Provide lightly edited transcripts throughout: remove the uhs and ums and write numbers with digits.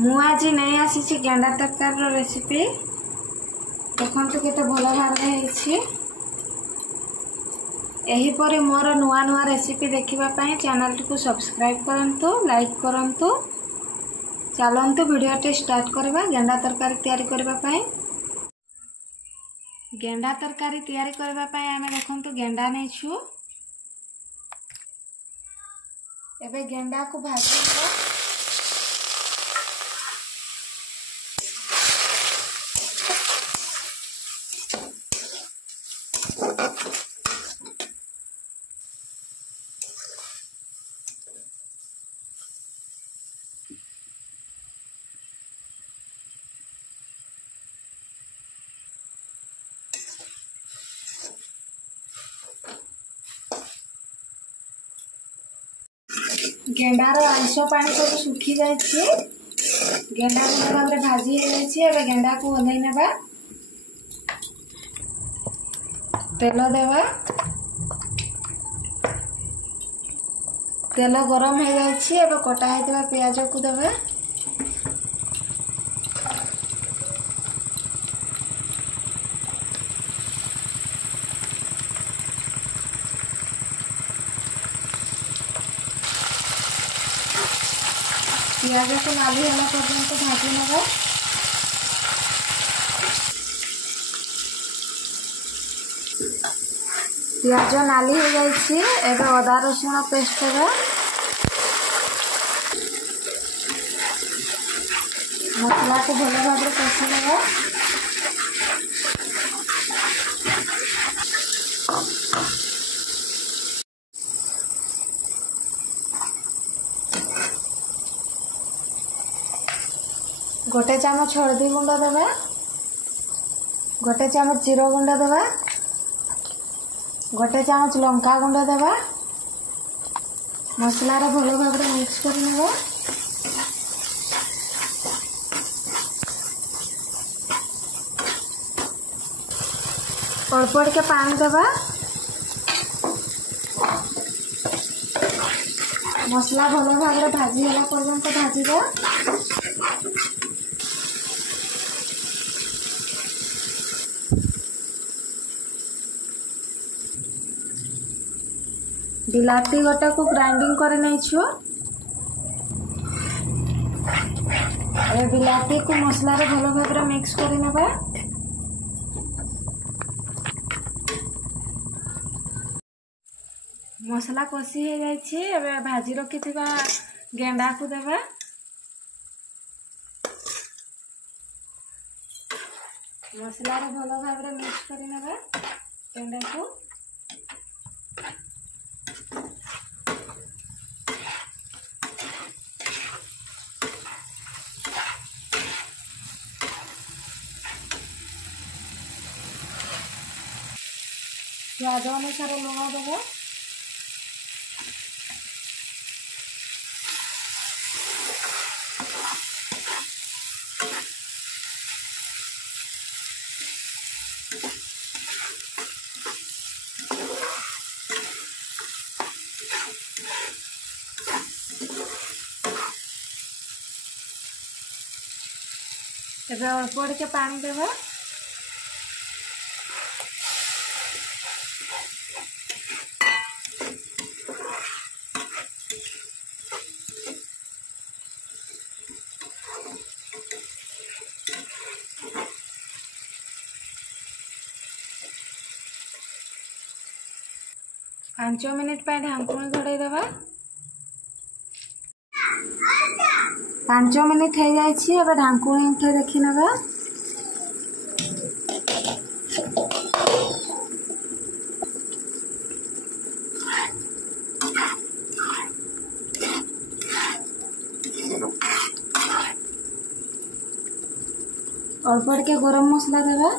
मु आज नहीं आसी गेंडा तरकार रेसिपी देखु केते भल भाव यहीपरि मोर नुआ नुआ रेसिपी देखापी चैनल टी सब्सक्राइब करंतु लाइक करंतु। चलतु वीडियो स्टार्ट करवा गेंडा तरकारी तैयारी करने। गेंडा तरकारी तैयारी करने आम देखु गेंडा नहीं छु एबे गेंडा को भाजी गेंडार आंश पानी सब सुखी जाए गेंडा भाव भाजी हो गेंडा को ओल्है नेबा तेल देवा तेल गरम हो जाए कटा होता प्याज को देवा प्याज को नाली होला पर्यंत भाजी नेबा प्याज नाली हो जाइए एबे अदा रसुण पेस्ट देबा मसला को भल भाव कषि नेबा गोटे चामच हल्दी गुंड देवा गोटे चामच जीरा गुंड देवा गोटे चामच लंका गुंड देवा मसला भल भाव मिक्स कर नेबा अल्प टिके पानी देवा मसला भल भाव भाजी होला पर्यंत भाजीबा बिलाती गोटा को ग्राइंडिंग कर नहीं छु ए बिलाती को मसला रे भल भाव मिक्स कर नेबा मसला कषि हो जाइए एबे भाजी रखी गेंडा को देवा मसला रे भल भाव मिक्स कर नेबा गेंडा को स्वाद अनुसार लुण देव अल्प टिके पानी देवा पांच मिनिट ढांकुणी घोड़े देवा 5 मिनिट हो जाए ढांकुणी उठे देखी नेबा अल्प टिके गरम मसला देवा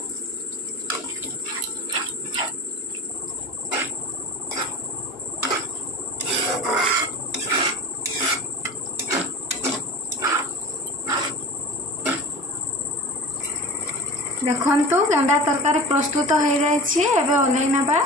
देखंतु गेंडा तरकारी प्रस्तुत हो जाए ओल्है नेबा